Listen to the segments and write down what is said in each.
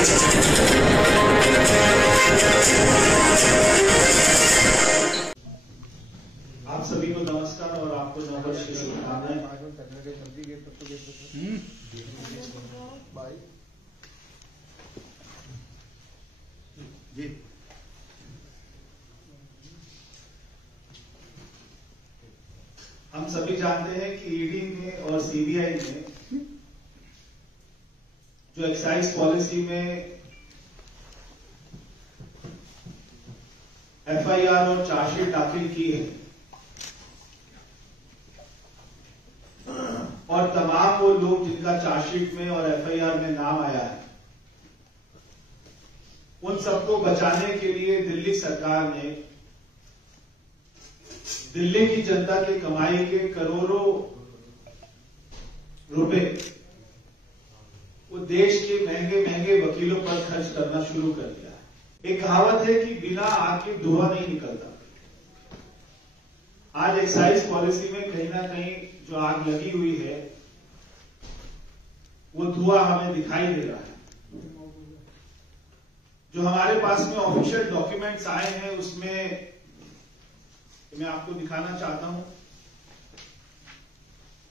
आप सभी को नमस्कार और आपको नववर्ष की शुभकामनाएं। जी हम सभी जानते हैं कि ईडी ने और सीबीआई ने जो एक्साइज पॉलिसी में एफआईआर और चार्जशीट दाखिल की है और तमाम वो लोग जिनका चार्जशीट में और एफआईआर में नाम आया है, उन सबको बचाने के लिए दिल्ली सरकार ने दिल्ली की जनता की कमाई के करोड़ों रुपए वो देश के महंगे महंगे वकीलों पर खर्च करना शुरू कर दिया है। एक कहावत है कि बिना आग के धुआं नहीं निकलता। आज एक्साइज पॉलिसी में कहीं ना कहीं जो आग लगी हुई है वो धुआं हमें दिखाई दे रहा है। जो हमारे पास में ऑफिशियल डॉक्यूमेंट्स आए हैं उसमें मैं आपको दिखाना चाहता हूं।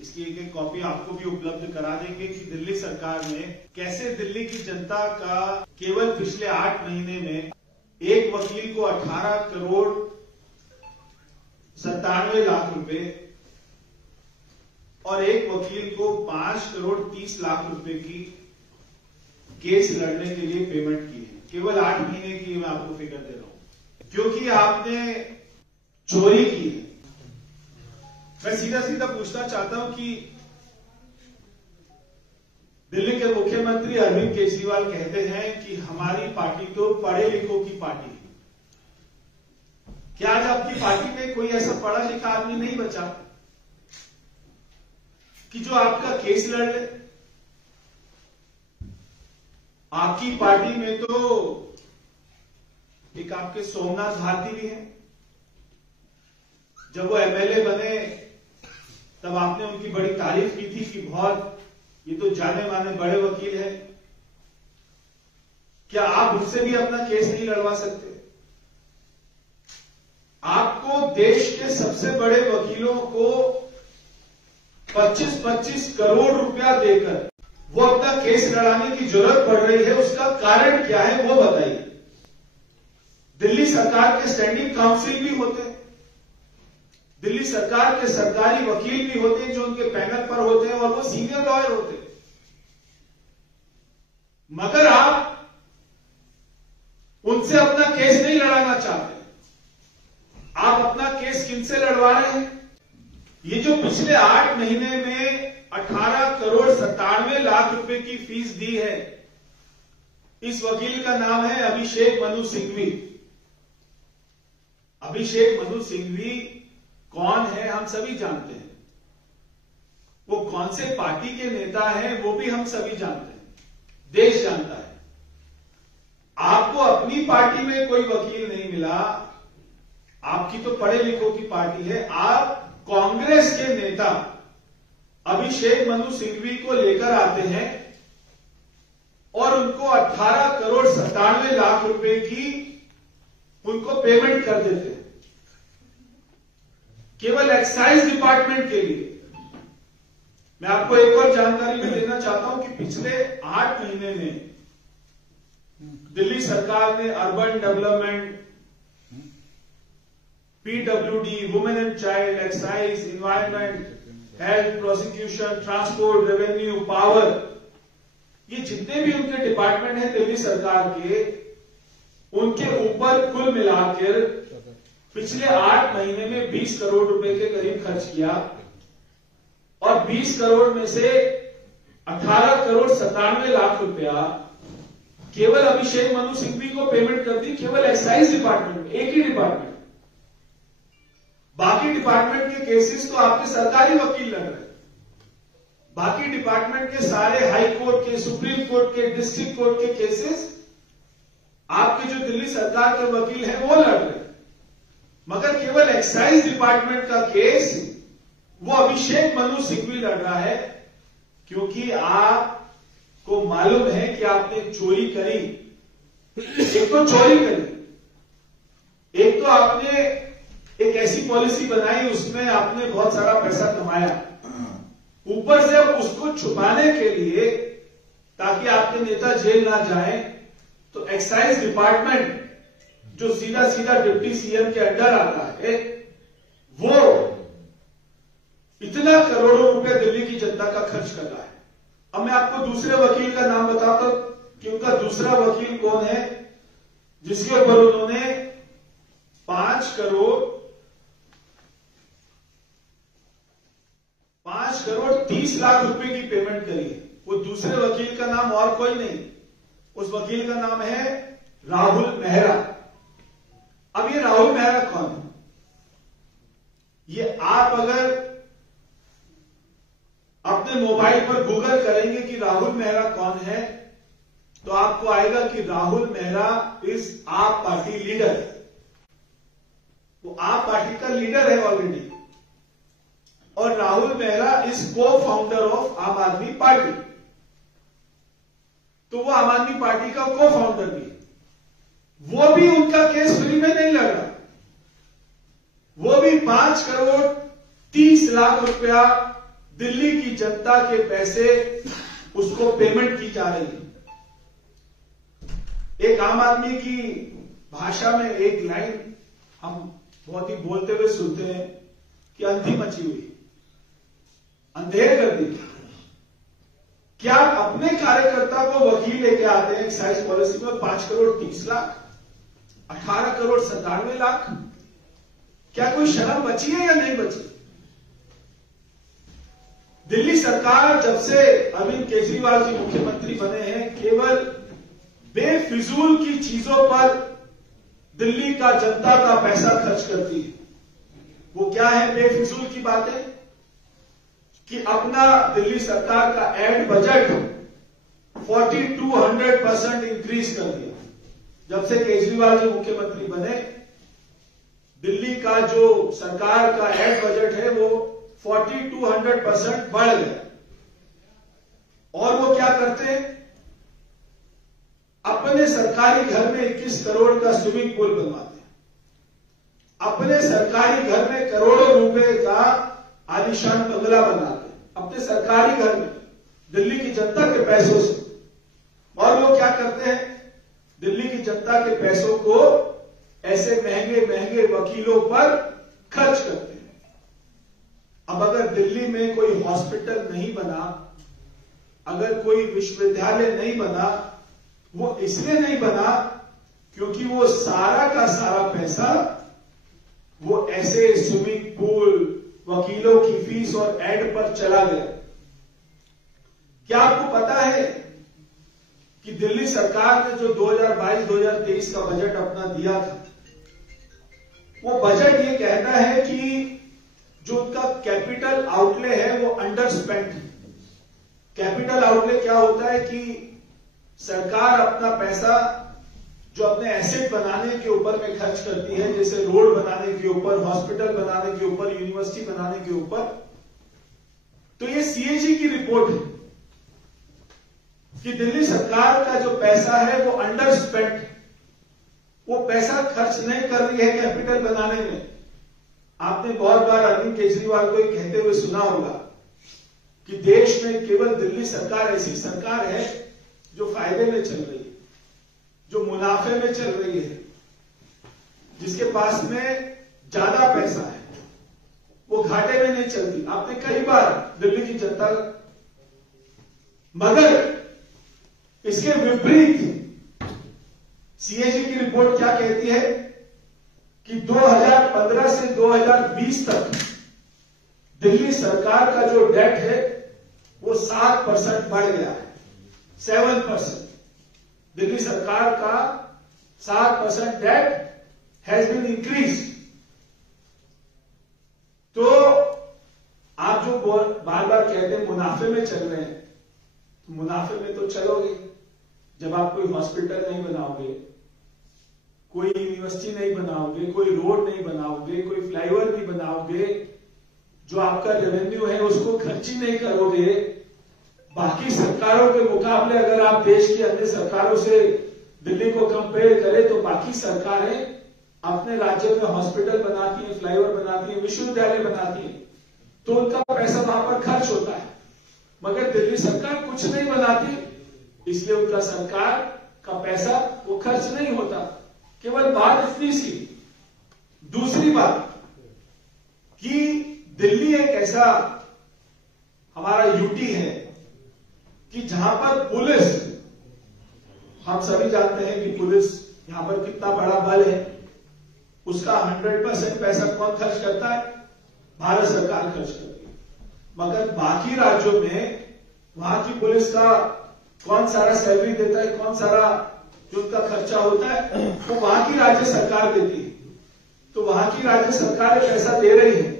इसकी एक एक कॉपी आपको भी उपलब्ध करा देंगे कि दिल्ली सरकार ने कैसे दिल्ली की जनता का केवल पिछले 8 महीने में एक वकील को 18 करोड़ 97 लाख रुपए और एक वकील को 5 करोड़ 30 लाख रुपए की केस लड़ने के लिए पेमेंट की है। केवल 8 महीने की मैं आपको फिगर दे रहा हूं, क्योंकि आपने चोरी की है। मैं सीधा सीधा पूछना चाहता हूं कि दिल्ली के मुख्यमंत्री अरविंद केजरीवाल कहते हैं कि हमारी पार्टी तो पढ़े लिखों की पार्टी है। क्या आज आपकी पार्टी में कोई ऐसा पढ़ा लिखा आदमी नहीं बचा कि जो आपका केस लड़ ले? आपकी पार्टी में तो एक आपके सोमनाथ भारती भी हैं। जब वो एमएलए बने तब आपने उनकी बड़ी तारीफ की थी कि बहुत ये तो जाने माने बड़े वकील हैं। क्या आप उनसे भी अपना केस नहीं लड़वा सकते? आपको देश के सबसे बड़े वकीलों को 25-25 करोड़ रुपया देकर वो अपना केस लड़ाने की जरूरत पड़ रही है। उसका कारण क्या है वो बताइए। दिल्ली सरकार के स्टैंडिंग काउंसिल भी होते हैं, दिल्ली सरकार के सरकारी वकील भी होते हैं जो उनके पैनल पर होते हैं और वो सीनियर लॉयर होते हैं, मगर आप उनसे अपना केस नहीं लड़ाना चाहते। आप अपना केस किनसे लड़वा रहे हैं? ये जो पिछले 8 महीने में 18 करोड़ 97 लाख रुपए की फीस दी है, इस वकील का नाम है अभिषेक मनु सिंघवी। अभिषेक मनु सिंघवी कौन है हम सभी जानते हैं। वो कौन से पार्टी के नेता हैं वो भी हम सभी जानते हैं, देश जानता है। आपको अपनी पार्टी में कोई वकील नहीं मिला, आपकी तो पढ़े लिखों की पार्टी है। आप कांग्रेस के नेता अभिषेक मनु सिंघवी को लेकर आते हैं और उनको 18 करोड़ 97 लाख रुपए की उनको पेमेंट कर देते हैं केवल एक्साइज डिपार्टमेंट के लिए। मैं आपको एक और जानकारी भी देना चाहता हूं कि पिछले 8 महीने में दिल्ली सरकार ने urban development, PWD, women and child, excise, environment, health, prosecution, transport, revenue, power, ये जितने भी उनके डिपार्टमेंट हैं दिल्ली सरकार के, उनके ऊपर कुल मिलाकर पिछले 8 महीने में 20 करोड़ रुपए के करीब खर्च किया और 20 करोड़ में से 18 करोड़ 97 लाख रुपया केवल अभिषेक मनु सिंघवी को पेमेंट कर दी, केवल एक्साइज डिपार्टमेंट में, एक ही डिपार्टमेंट। बाकी डिपार्टमेंट के केसेस तो आपके सरकारी वकील लड़ रहे हैं। बाकी डिपार्टमेंट के सारे हाई कोर्ट के, सुप्रीम कोर्ट के, डिस्ट्रिक्ट कोर्ट के केसेस आपके जो दिल्ली सरकार के वकील हैं वो लड़ रहे हैं, मगर केवल एक्साइज डिपार्टमेंट का केस वो अभिषेक मनु सिंघवी लड़ रहा है, क्योंकि आप को मालूम है कि आपने चोरी करी, एक तो चोरी करी, एक तो आपने एक ऐसी पॉलिसी बनाई उसमें आपने बहुत सारा पैसा कमाया, ऊपर से अब उसको छुपाने के लिए ताकि आपके नेता जेल ना जाए तो एक्साइज डिपार्टमेंट जो सीधा सीधा डिप्टी सीएम के अंडर आता है वो इतना करोड़ों रुपए दिल्ली की जनता का खर्च कर रहा है। अब मैं आपको दूसरे वकील का नाम बताता हूं कि उनका दूसरा वकील कौन है जिसके ऊपर उन्होंने 5 करोड़ 30 लाख रुपए की पेमेंट करी है। वो दूसरे वकील का नाम और कोई नहीं, उस वकील का नाम है राहुल मेहरा। अब ये राहुल मेहरा कौन है? ये आप अगर अपने मोबाइल पर गूगल करेंगे कि राहुल मेहरा कौन है तो आपको आएगा कि राहुल मेहरा इज आप पार्टी लीडर। वो आप पार्टी का लीडर है ऑलरेडी, और राहुल मेहरा इज को फाउंडर ऑफ आम आदमी पार्टी। तो वो आम आदमी पार्टी का को फाउंडर भी है। वो भी उनका केस फ्री में नहीं लड़ रहा, वो भी 5 करोड़ 30 लाख रुपया दिल्ली की जनता के पैसे उसको पेमेंट की जा रही है। एक आम आदमी की भाषा में एक लाइन हम बहुत ही बोलते हुए सुनते हैं कि अंधी मची हुई, अंधेर कर दी। क्या आप अपने कार्यकर्ता को वकील लेके आते हैं एक्साइज पॉलिसी में 5 करोड़ 30 लाख, 18 करोड़ 97 लाख? क्या कोई शर्म बची है या नहीं बची? दिल्ली सरकार जब से अरविंद केजरीवाल जी मुख्यमंत्री बने हैं केवल बेफिजूल की चीजों पर दिल्ली का जनता का पैसा खर्च करती है। वो क्या है बेफिजूल की बातें? कि अपना दिल्ली सरकार का एड बजट 4200% इंक्रीज कर दिया। जब से केजरीवाल जी मुख्यमंत्री बने दिल्ली का जो सरकार का एड बजट है वो 4200% बढ़ गया। और वो क्या करते हैं? अपने सरकारी घर में 21 करोड़ का स्विमिंग पूल बनवाते हैं, अपने सरकारी घर में करोड़ों रुपए का आलीशान बंगला बनाते हैं, अपने सरकारी घर में दिल्ली की जनता के पैसों से। और वो क्या करते हैं? दिल्ली की जनता के पैसों को ऐसे महंगे महंगे वकीलों पर खर्च करते हैं। अब अगर दिल्ली में कोई हॉस्पिटल नहीं बना, अगर कोई विश्वविद्यालय नहीं बना, वो इसलिए नहीं बना क्योंकि वो सारा का सारा पैसा वो ऐसे स्विमिंग पूल, वकीलों की फीस और एड पर चला गया। क्या आपको पता है कि दिल्ली सरकार ने जो 2022-2023 का बजट अपना दिया था, वो बजट ये कहता है कि जो उनका कैपिटल आउटले है वो अंडर स्पेंड है। कैपिटल आउटले क्या होता है कि सरकार अपना पैसा जो अपने एसेट बनाने के ऊपर में खर्च करती है, जैसे रोड बनाने के ऊपर, हॉस्पिटल बनाने के ऊपर, यूनिवर्सिटी बनाने के ऊपर। तो ये सीएजी की रिपोर्ट है कि दिल्ली सरकार का जो पैसा है वो अंडर स्पेंड, वो पैसा खर्च नहीं कर रही है कैपिटल बनाने में। आपने बहुत बार अरविंद केजरीवाल को कहते हुए सुना होगा कि देश में केवल दिल्ली सरकार ऐसी सरकार है जो फायदे में चल रही है, जो मुनाफे में चल रही है, जिसके पास में ज्यादा पैसा है, वो घाटे में नहीं चलती। आपने कई बार दिल्ली की जनता, मगर इसके विपरीत सीएजी की रिपोर्ट क्या कहती है कि 2015 से 2020 तक दिल्ली सरकार का जो डेट है वो 7% बढ़ गया है, 7%। दिल्ली सरकार का 7% डेट हैज बीन इंक्रीज। तो आप जो बार बार कहते हैं मुनाफे में चल रहे हैं, तो मुनाफे में तो चलोगे जब आप कोई हॉस्पिटल नहीं बनाओगे, कोई यूनिवर्सिटी नहीं बनाओगे, कोई रोड नहीं बनाओगे, कोई फ्लाईओवर नहीं बनाओगे, जो आपका रेवेन्यू है उसको खर्च ही नहीं करोगे, बाकी सरकारों के मुकाबले अगर आप देश की अन्य सरकारों से दिल्ली को कंपेयर करें तो बाकी सरकारें अपने राज्य में हॉस्पिटल बनाती हैं, फ्लाईओवर बनाती हैं, विश्वविद्यालय बनाती हैं, तो उनका पैसा वहां पर खर्च होता है। मगर दिल्ली सरकार कुछ नहीं बनाती, इसलिए उनका सरकार का पैसा वो खर्च नहीं होता। केवल बात इतनी सी। दूसरी बात कि दिल्ली एक ऐसा हमारा यूटी है कि जहां पर पुलिस, हम सभी जानते हैं कि पुलिस यहां पर कितना बड़ा बल है, उसका 100% पैसा कौन खर्च करता है? भारत सरकार खर्च करती है। मगर बाकी राज्यों में वहां की पुलिस का कौन सारा सैलरी देता है, कौन सारा जो उनका खर्चा होता है वो वहां की राज्य सरकार देती है। तो वहां की राज्य सरकार पैसा दे रही है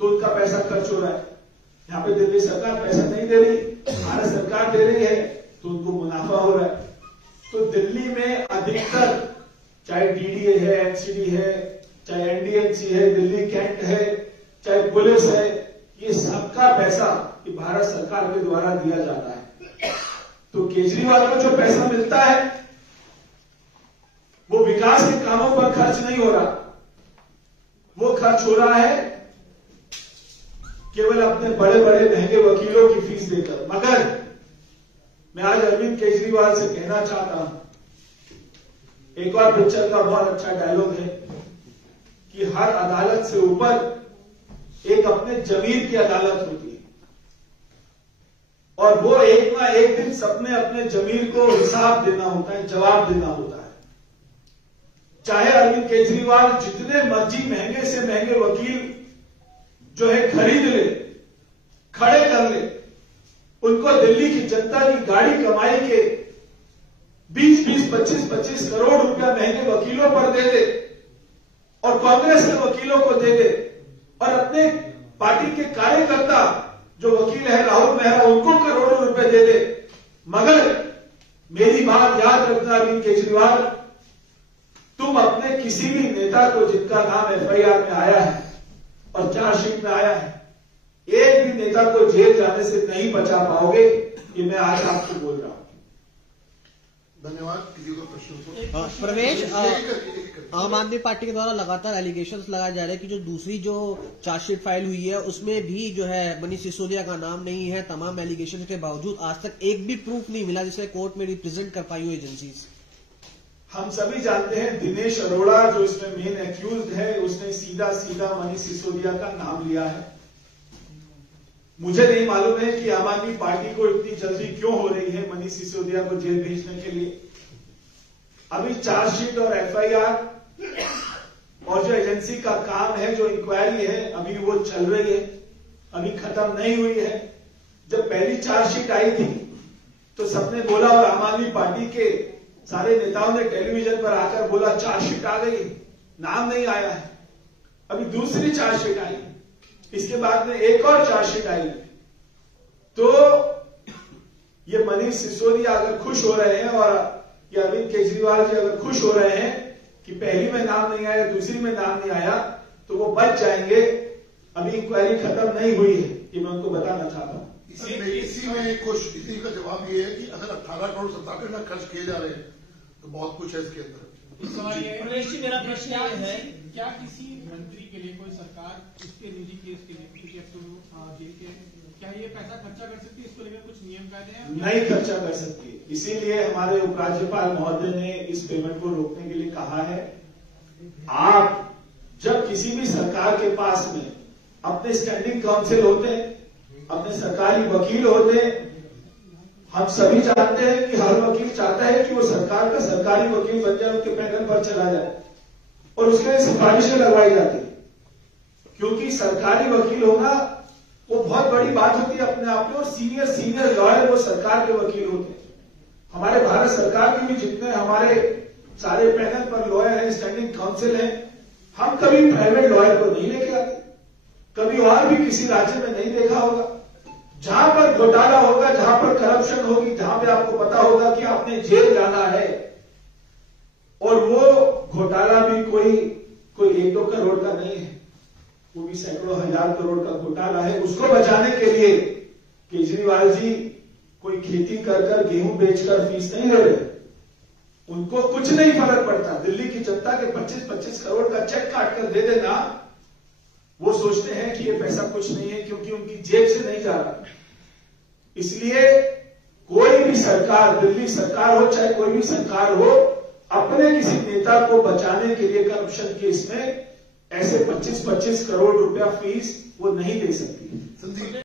तो उनका पैसा खर्च हो रहा है। यहाँ पे दिल्ली सरकार पैसा नहीं दे रही, भारत सरकार दे रही है तो उनको मुनाफा हो रहा है। तो दिल्ली में अधिकतर चाहे डीडीए है, एनसीडी है, चाहे एनडीएमसी है, दिल्ली कैंट है, चाहे पुलिस है, ये सबका पैसा ये भारत सरकार के द्वारा दिया जाता है। तो केजरीवाल को जो पैसा मिलता है वो विकास के कामों पर खर्च नहीं हो रहा, वो खर्च हो रहा है केवल अपने बड़े बड़े महंगे वकीलों की फीस देकर। मगर मैं आज अरविंद केजरीवाल से कहना चाहता हूं, एक और पिक्चर का बहुत अच्छा डायलॉग है कि हर अदालत से ऊपर एक अपने जमीर की अदालत होती है और वो एक ना एक दिन सबने अपने जमीर को हिसाब देना होता है, जवाब देना होता है। चाहे अरविंद केजरीवाल जितने मर्जी महंगे से महंगे वकील जो है खरीद ले, खड़े कर ले, उनको दिल्ली की जनता की गाड़ी कमाई के 20-20, 25-25 करोड़ रुपया महंगे वकीलों पर दे दे और कांग्रेस के वकीलों को दे दे और अपने पार्टी के कार्यकर्ता जो वकील है राहुल मेहरा उनको करोड़ों रुपए दे दे। मगर मेरी बात याद रखना अरविंद केजरीवाल, तुम अपने किसी भी नेता को जिनका नाम एफआईआर में आया है और चार्जशीट में आया है, एक भी नेता को जेल जाने से नहीं बचा पाओगे, ये मैं आज आपको बोल रहा हूं। धन्यवाद। किसी को प्रश्न? प्रवेश, आम आदमी पार्टी के द्वारा लगातार एलिगेशंस लगाए जा रहे हैं कि जो दूसरी जो चार्जशीट फाइल हुई है उसमें भी जो है मनीष सिसोदिया का नाम नहीं है। तमाम एलिगेशंस के बावजूद आज तक एक भी प्रूफ नहीं मिला जिसे कोर्ट में रिप्रेजेंट कर पाई हुई एजेंसीज। हम सभी जानते हैं दिनेश अरोड़ा जो इसमें मेन एक्यूज्ड है, उसने सीधा सीधा मनीष सिसोदिया का नाम लिया है। मुझे नहीं मालूम है कि आम आदमी पार्टी को इतनी जल्दी क्यों हो रही है मनीष सिसोदिया को जेल भेजने के लिए। अभी चार्जशीट और एफआईआर और जो एजेंसी का काम है, जो इंक्वायरी है, अभी वो चल रही है, अभी खत्म नहीं हुई है। जब पहली चार्जशीट आई थी तो सबने बोला और आम आदमी पार्टी के सारे नेताओं ने टेलीविजन पर आकर बोला चार्जशीट आ गई, नाम नहीं आया है। अभी दूसरी चार्जशीट आई, इसके बाद में एक और चार्जशीट आई। तो ये मनीष सिसोदिया अगर खुश हो रहे हैं और ये अरविंद केजरीवाल जी अगर खुश हो रहे हैं कि पहली में नाम नहीं आया, दूसरी में नाम नहीं आया, तो वो बच जाएंगे। अभी इंक्वायरी खत्म नहीं हुई है, ये मैं उनको बताना चाहता हूं। इसी में खुश, इसी का जवाब ये है कि अगर 18 करोड़ 17 लाख खर्च किए जा रहे हैं तो बहुत कुछ है इसके अंदर। प्रवेश जी, मेरा प्रश्न है, क्या किसी मंत्री के लिए कोई सरकार उसके निजी केस के लिए जेल के क्या ये पैसा खर्चा कर सकती है? इसको लेकर कुछ नियम कायदे हैं? नहीं खर्चा कर सकती, इसीलिए हमारे उपराज्यपाल महोदय ने इस पेमेंट को रोकने के लिए कहा है। आप जब किसी भी सरकार के पास में अपने स्टैंडिंग काउंसिल होते हैं, अपने सरकारी वकील होते हैं, हम सभी जानते हैं कि हर वकील चाहता है कि वो सरकार का सरकारी वकील बन जाए, उनके पैनल पर चला जाए और उसके लिए सिफारिशें लगवाई जाती है। क्योंकि सरकारी वकील होना वो बहुत बड़ी बात होती है अपने आप में, और सीनियर लॉयर वो सरकार के वकील होते हैं। हमारे भारत सरकार के भी जितने हमारे सारे पैनल पर लॉयर हैं, स्टैंडिंग काउंसिल हैं, हम कभी प्राइवेट लॉयर को नहीं लेके आते, कभी और भी किसी राज्य में नहीं देखा होगा। जहां पर घोटाला होगा, जहां पर करप्शन होगी, जहां पे आपको पता होगा कि आपने जेल जाना है और वो घोटाला भी कोई 1-2 करोड़ का नहीं है, वो भी सैकड़ों हजार करोड़ का घोटाला है, उसको बचाने के लिए केजरीवाल जी कोई खेती कर गेहूं बेचकर फीस नहीं ले रहे। उनको कुछ नहीं फर्क पड़ता। दिल्ली की जनता के 25-25 करोड़ का चेक काट कर दे देना, वो सोचते हैं कि ये पैसा कुछ नहीं है, क्योंकि उनकी जेब से नहीं जा रहा। इसलिए कोई भी सरकार, दिल्ली सरकार हो चाहे कोई भी सरकार हो, अपने किसी नेता को बचाने के लिए करप्शन केस में ऐसे 25-25 करोड़ रुपया फीस वो नहीं दे सकती।